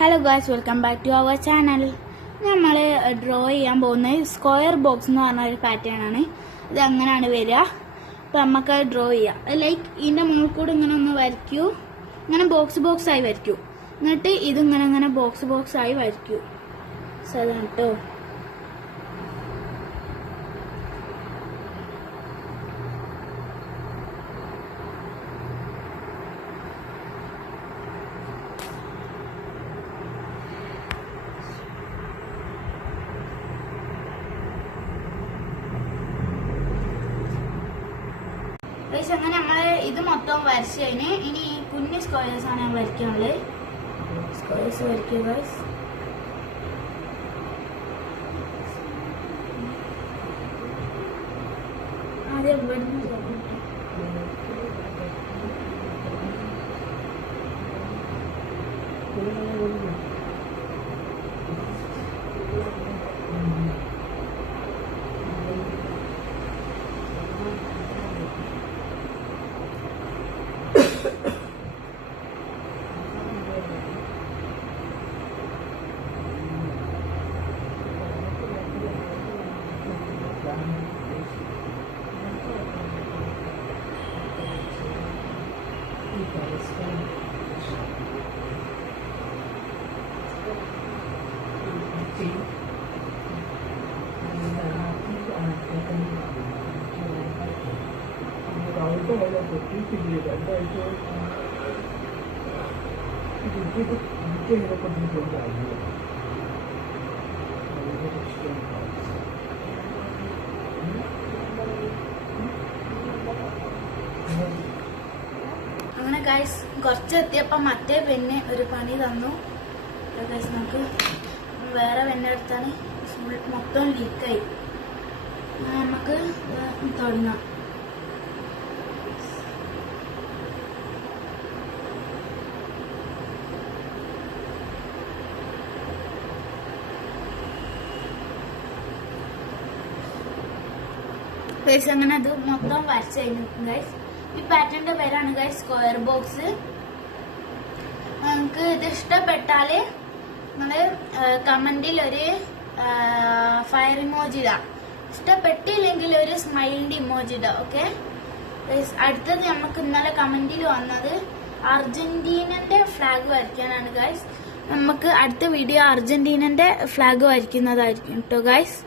Hello guys, welcome back to our channel. നമ്മൾ draw ചെയ്യാൻ പോകുന്നത് സ്ക്വയർ ബോക്സ് എന്ന് പറഞ്ഞ ഒരു പാറ്റേൺ ആണ്. ഇത് അങ്ങനെയാണ് വരിക. അപ്പം നമുക്ക് ഡ്രോ ചെയ്യാം. ലൈക്ക് ഇതിൻ്റെ മുകളിൽ കൂടെ ഇങ്ങനെ ഒന്ന് വരയ്ക്കൂ, ഇങ്ങനെ ബോക്സ് ആയി വരയ്ക്കൂ. എന്നിട്ട് ഇതിങ്ങനെ ബോക്സ് ആയി വരയ്ക്കൂ. സാധാരണ കേട്ടോ. അങ്ങനെ നമ്മൾ ഇത് മൊത്തം വരച്ച് കഴിഞ്ഞ് ഇനി ഈ കുഞ്ഞ് സ്ക്വയേഴ്സ് ആണ് ഞാൻ വരയ്ക്കാനുള്ളത്. സ്ക്വയേഴ്സ് വരയ്ക്കുക ഗൈസ്. ആദ്യം അങ്ങനെ ഗൈസ് കുറച്ചെത്തിയപ്പോൾ മറ്റേ പെണ്ണ് ഒരു പണി തന്നു. ഗൈസ് നമുക്ക് വേറെ പെണ്ണെടുത്താണ് മൊത്തം ലീക്കായി. നമുക്ക് തുടങ്ങാം. ഗൈസ് അങ്ങനെ അത് മൊത്തം വരച്ച് കഴിഞ്ഞു ഗൈസ്. ഈ പാറ്റേണിന്റെ പേരാണ് ഗൈസ് സ്ക്വയർ ബോക്സ്. നിങ്ങൾക്ക് ഇത് ഇഷ്ടപ്പെട്ടാല് നിങ്ങള് കമന്റിൽ ഒരു ഫയർ ഇമോജി ഇടാം. ഇഷ്ടപ്പെട്ടില്ലെങ്കിൽ ഒരു സ്മൈലിന്റെ ഇമോജി ഇടാം. Okay guys. അടുത്തത് നമുക്ക് ഇന്നലെ കമന്റിൽ വന്നത് അർജന്റീനന്റെ ഫ്ലാഗ് വരയ്ക്കാനാണ് ഗൈസ്. നമുക്ക് അടുത്ത വീഡിയോ അർജന്റീനന്റെ ഫ്ലാഗ് വരയ്ക്കുന്നതായിരിക്കും കേട്ടോ ഗൈസ്.